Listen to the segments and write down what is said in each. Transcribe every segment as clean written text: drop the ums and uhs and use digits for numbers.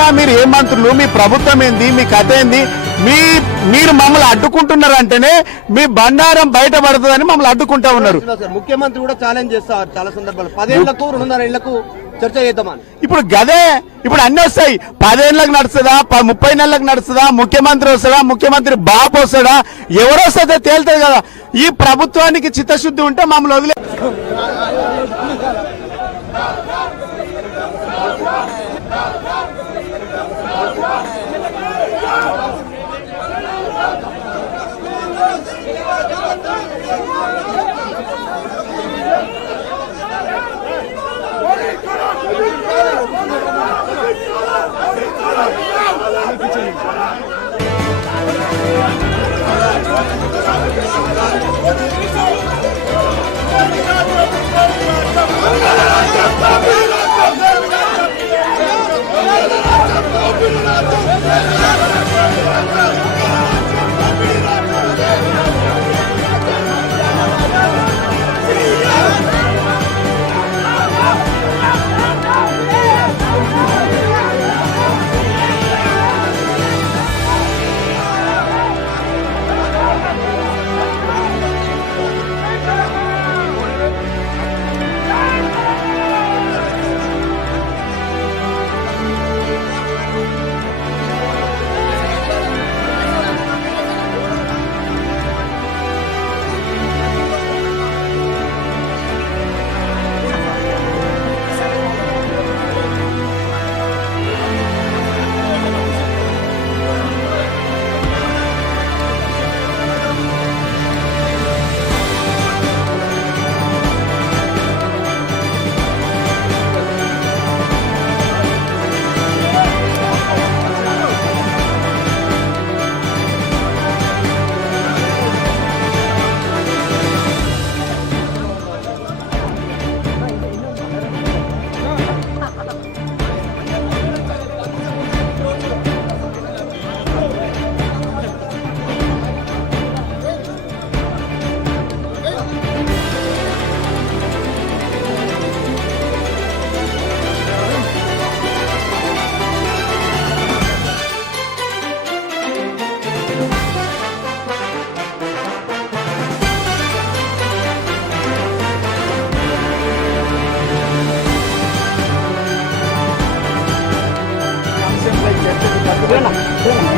అయినా మీరు ఏ మంత్రులు, మీ ప్రభుత్వం ఏంది, మీ కథ ఏంది, మీరు మమ్మల్ని అడ్డుకుంటున్నారంటేనే మీ బండారం బయటపడుతుందని మమ్మల్ని అడ్డుకుంటా ఉన్నారు. ముఖ్యమంత్రి కూడా ఛాలెంజ్ చేస్తారు చాలా సందర్భాలు, 10 ఏళ్లకు 2.5 ఏళ్లకు చర్చ చేద్దామని. ఇప్పుడు గదే ఇప్పుడు అన్ని వస్తాయి. 10 ఏళ్ళకి నడుస్తుందా, 30 నెలలకు నడుస్తుందా, ముఖ్యమంత్రి వస్తాడా, ముఖ్యమంత్రి బాబు వస్తాడా, ఎవరు వస్తుందో తేలుతుంది కదా. ఈ ప్రభుత్వానికి చిత్తశుద్ధి ఉంటే మమ్మల్ని వదిలే.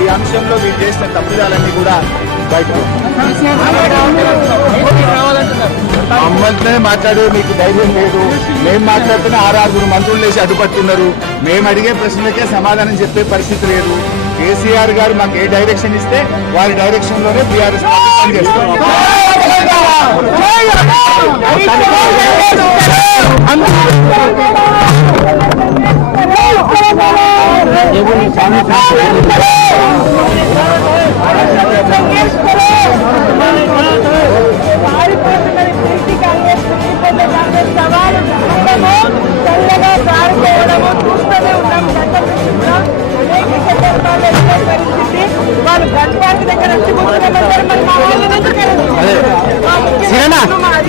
ఈ అంశంలో వీళ్ళు చేసిన తప్పిదాలన్నీ కూడా బయటకు మమ్మల్ని మాట్లాడే మీకు ధైర్యం లేదు. మేము మాట్లాడుతున్న 6 మంత్రులు లేచి అడ్డుపడుతున్నారు. మేము అడిగే ప్రశ్నలకే సమాధానం చెప్పే పరిస్థితి లేదు. కేసీఆర్ గారు మాకు ఏ డైరెక్షన్ ఇస్తే వారి డైరెక్షన్ లోనే బీఆర్ఎస్ పనిచేస్తాం.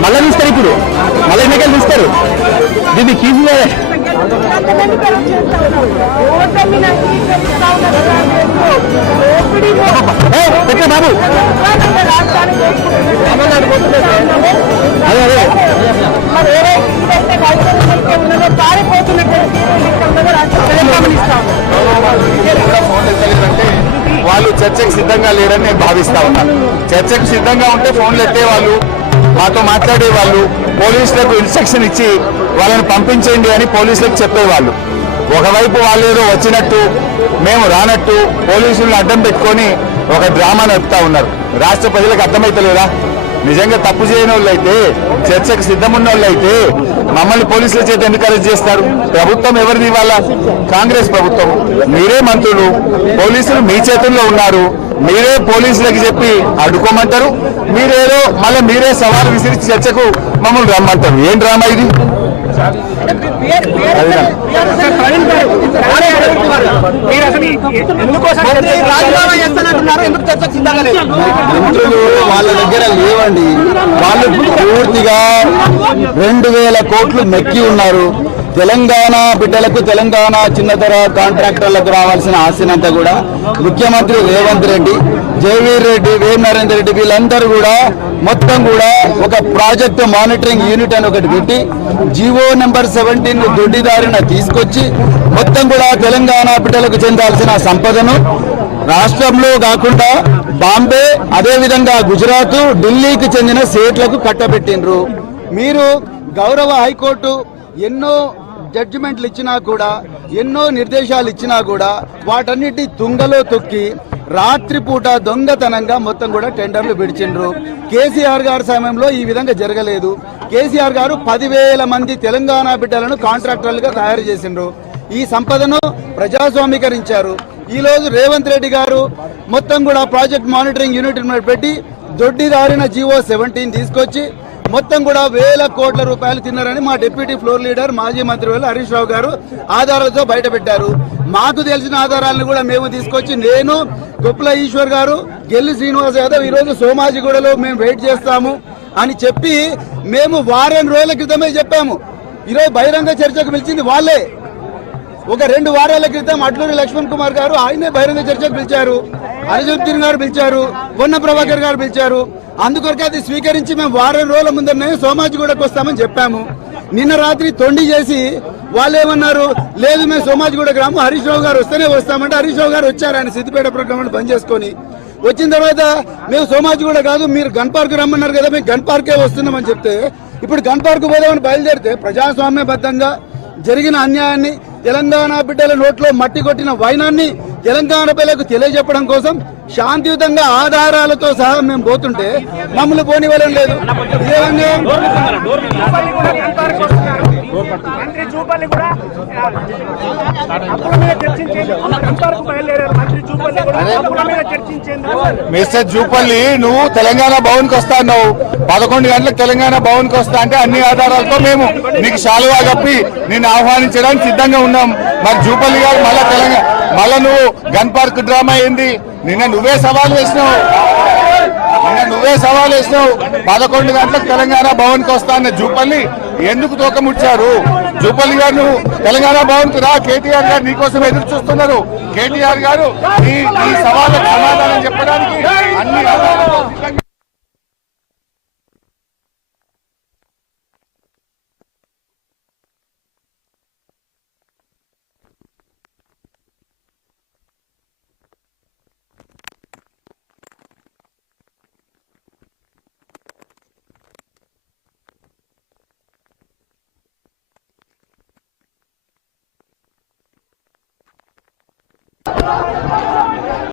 మళ్ళీ తీస్తారు, ఇప్పుడు మళ్ళీ ఎన్నికలు తీస్తారు. దీన్ని కీసీఆర్ బాబు వాళ్ళు చర్చకు సిద్ధంగా లేరని నేను భావిస్తా ఉన్నాను. చర్చకు సిద్ధంగా ఉంటే ఫోన్లు ఎత్తేవాళ్ళు, మాతో మాట్లాడేవాళ్ళు, పోలీసులకు ఇన్స్ట్రక్షన్ ఇచ్చి వాళ్ళని పంపించండి అని పోలీసులకు చెప్పేవాళ్ళు. ఒకవైపు వాళ్ళు ఏదో వచ్చినట్టు మేము రానట్టు పోలీసులను అడ్డం పెట్టుకొని ఒక డ్రామా నడుపుతా ఉన్నారు. రాష్ట్ర ప్రజలకు అర్థమైతలేదా? నిజంగా తప్పు చేయని వాళ్ళు అయితే, చర్చకు సిద్ధమున్న వాళ్ళు అయితే మమ్మల్ని పోలీసుల చేత ఎందుకు అరెస్ట్ చేస్తారు? ప్రభుత్వం ఎవరిది? ఇవాళ కాంగ్రెస్ ప్రభుత్వం. మీరే మంత్రులు, పోలీసులు మీ చేతుల్లో ఉన్నారు. మీరే పోలీసులకు చెప్పి అడ్డుకోమంటారు. మీరేదో మళ్ళీ మీరే సవాలు విసిరి చర్చకు మమ్మల్ని రమ్మంటారు. ఏం డ్రామా ఇది? మంత్రులు వాళ్ళ దగ్గర లేవండి. వాళ్ళు పూర్తిగా 2000 కోట్లు మెక్కి ఉన్నారు. తెలంగాణ బిడ్డలకు, తెలంగాణ చిన్నతర కాంట్రాక్టర్లకు రావాల్సిన ఆస్తినంతా కూడా ముఖ్యమంత్రి రేవంత్ రెడ్డి, జయవీర్ రెడ్డి, వేం నరేందర్ రెడ్డి వీళ్ళందరూ కూడా మొత్తం కూడా ఒక ప్రాజెక్ట్ మానిటరింగ్ యూనిట్ అని ఒకటి పెట్టి జీవో నెంబర్ 17 దొడ్డిదారిన తీసుకొచ్చి మొత్తం కూడా తెలంగాణ బిడ్డలకు చెందాల్సిన సంపదను రాష్ట్రంలో కాకుండా బాంబే, అదేవిధంగా గుజరాత్, ఢిల్లీకి చెందిన స్టేట్లకు కట్టబెట్టిండ్రు. మీరు గౌరవ హైకోర్టు ఎన్నో జడ్జిమెంట్లు ఇచ్చినా కూడా, ఎన్నో నిర్దేశాలు ఇచ్చినా కూడా వాటన్నిటి తుంగలో తొక్కి రాత్రిపూట దొంగతనంగా మొత్తం కూడా టెండర్లు విడిచిండ్రు. కేసీఆర్ గారి సమయంలో ఈ విధంగా జరగలేదు. కేసీఆర్ గారు 10,000 మంది తెలంగాణ బిడ్డలను కాంట్రాక్టర్లుగా తయారు చేసిండ్రు. ఈ సంపదను ప్రజాస్వామీకరించారు. ఈ రోజు రేవంత్ రెడ్డి గారు మొత్తం కూడా ప్రాజెక్ట్ మానిటరింగ్ యూనిట్ పెట్టి దొడ్డిదారిన జీవో 17 తీసుకొచ్చి మొత్తం కూడా వేల కోట్ల రూపాయలు తిన్నారని మా డిప్యూటీ ఫ్లోర్ లీడర్, మాజీ మంత్రి హరీష్ రావు గారు ఆధారాలతో బయట పెట్టారు. మాకు తెలిసిన ఆధారాలను కూడా మేము తీసుకొచ్చి, నేను, కొప్పుల ఈశ్వర్ గారు, గెల్లి శ్రీనివాస్ యాదవ్ ఈరోజు సోమాజిగూడలో మేము వెయిట్ చేస్తాము అని చెప్పి మేము వారం రోజుల క్రితమే చెప్పాము. ఈరోజు బహిరంగ చర్చకు పిలిచింది వాళ్ళే. ఒక 2 వారాల క్రితం అడ్లూరి లక్ష్మణ్ కుమార్ గారు ఆయనే బహిరంగ చర్చకు పిలిచారు, అనిరుద్దీన్ గారు పిలిచారు, పొన్న ప్రభాకర్ గారు పిలిచారు. అందుకొరకే అది స్వీకరించి మేము వారం రోజుల ముందరనే సోమాజిగూడకు వస్తామని చెప్పాము. నిన్న రాత్రి తొండి చేసి వాళ్ళు ఏమన్నారు, లేదు మేము సోమాజిగూడకు రాము, హరీష్ రావు గారు వస్తేనే వస్తామంటే హరీష్ రావు గారు వచ్చారు. ఆయన సిద్దిపేట ప్రోగ్రామ్ బంద్ చేసుకొని వచ్చిన తర్వాత మేము సోమాజిగూడ కాదు, మీరు గన్ పార్క్ రమ్మన్నారు కదా, మేము గన్ పార్కే వస్తున్నామని చెప్తే ఇప్పుడు గన్ పార్క్ పోదామని బయలుదేరితే ప్రజాస్వామ్యబద్ధంగా జరిగిన అన్యాయాన్ని, తెలంగాణ బిడ్డల నోట్లో మట్టి కొట్టిన వైనాన్ని తెలంగాణ బిడ్డలకు తెలియజెప్పడం కోసం శాంతియుతంగా ఆధారాలతో సహా మేము పోతుంటే మమ్మల్ని పోనివ్వడం లేదు. మిస్టర్ జూపల్లి, నువ్వు తెలంగాణ భవన్ కి వస్తా అన్నావు. 11 గంటలకు తెలంగాణ భవన్ కి వస్తా అంటే అన్ని ఆధారాలతో మేము నీకు శాలువా కప్పి నిన్ను ఆహ్వానించడానికి సిద్ధంగా ఉన్నాం. మరి జూపల్లి గారు మళ్ళా నువ్వు గన్ పార్క్ డ్రామా ఏంది? నిన్న నువ్వే సవాల్ వేసినావు. 11 గంటలకు తెలంగాణ భవన్ కి వస్తా అన్న జూపల్లి ఎందుకు తోకముచ్చారు? జూపల్లి గారు నువ్వు తెలంగాణ భవన్ కు రా, కేటీఆర్ గారు నీకోసం ఎదురు చూస్తున్నారు. కేటీఆర్ గారు ఈ సవాళ్ళకు సమాధానం చెప్పడానికి అన్ని ఆధారాలతో సిద్ధంగా